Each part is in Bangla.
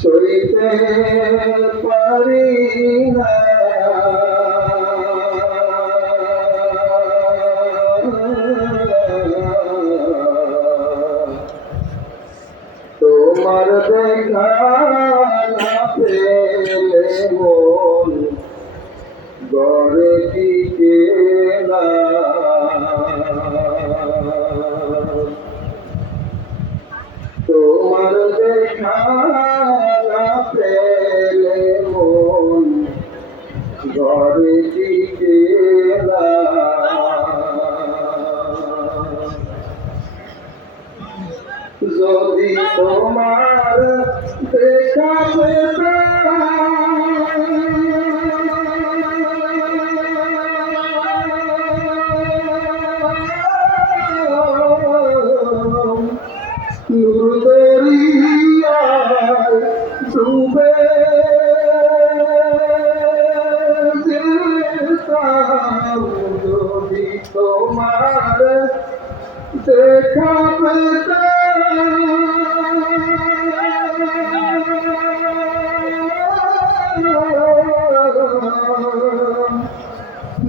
সইতে পারি না তোমার দেখা না পেলে মন গড়ে টিকে না। তোমার দেখা না পেলে মন গড়ে টিকে না। যদি তোমার দেখা পেতাম নূর দরিয়ায় ডুবে যেতাম, যদি তোমার দেখা পেতাম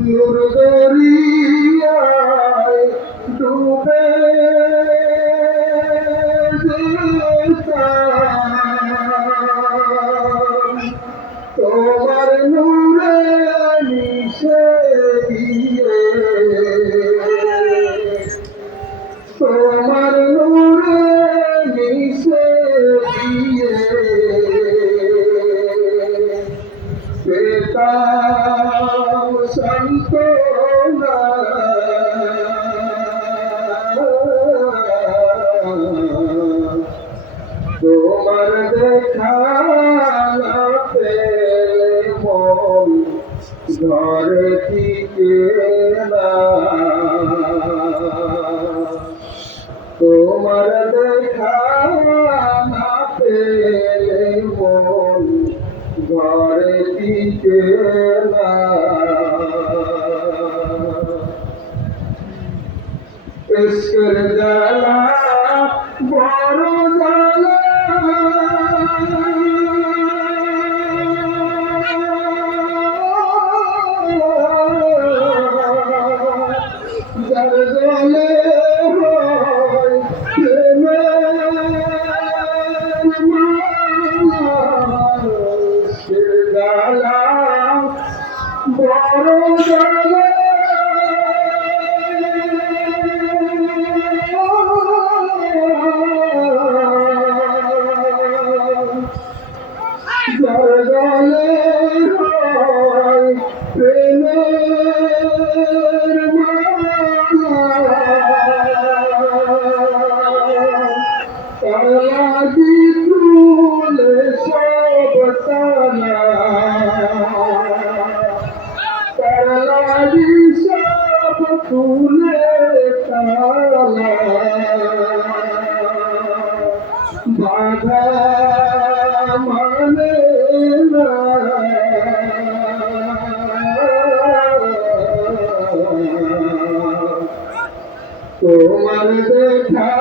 নূর দরিয়ায় ডুবে তোমার নূরে মিশে দিয়ে, তোমার নূরে মিশে দিয়ে পেতাম সান্ত্বনা। তোমার দেখা না পেলে মন ঘরে টিকে না। তোমার দেখা না পেলে মন ঘরে টিকে না। ইশকের জ্বালা বড় জ্বালা, যার জলে হয় প্রেমের মালা। ইশকের জ্বালা বড় জ্বালা, যার জলে হয় প্রেমের মালা। তার লাগি তুলে সব তালা, তার লাগি সব তুলে তালা। বাধা মানে না, তোমার দেখা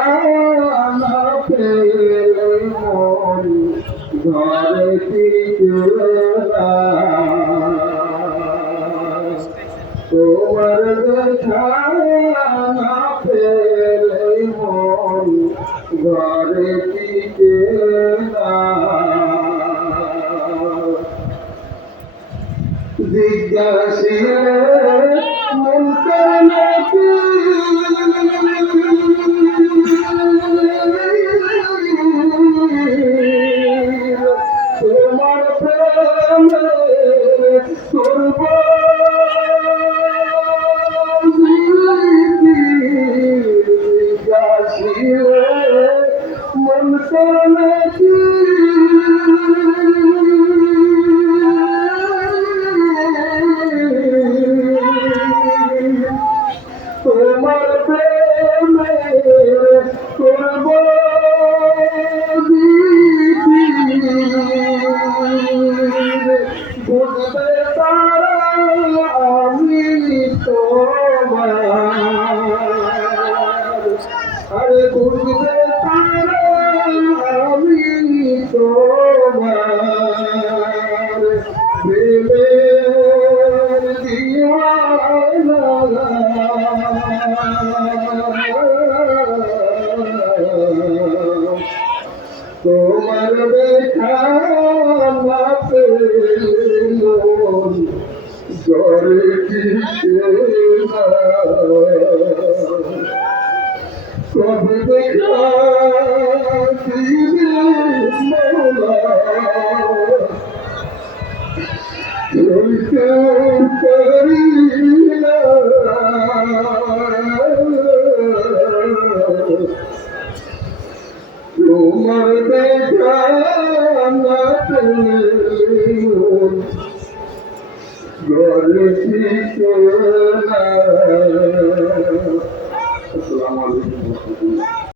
না পেলে মন ঘরে টিকে না। তোমার দেখা না পেলে মন ঘরে টিকে না। জিজ্ঞাসিলে মন কানাকি, তোমার প্রেমে করব জিজ্ঞাসিলে মন কানাকি, প্রেমের দিওয়ানা তোমার দেখা না পেলে মন জ্বরে টিকে না কবে দেখা দিবে মৌলা বলতে পারি না তোমার দেখা না পেলে মন জ্বরে টিকে না। আসসালামু আলাইকুম।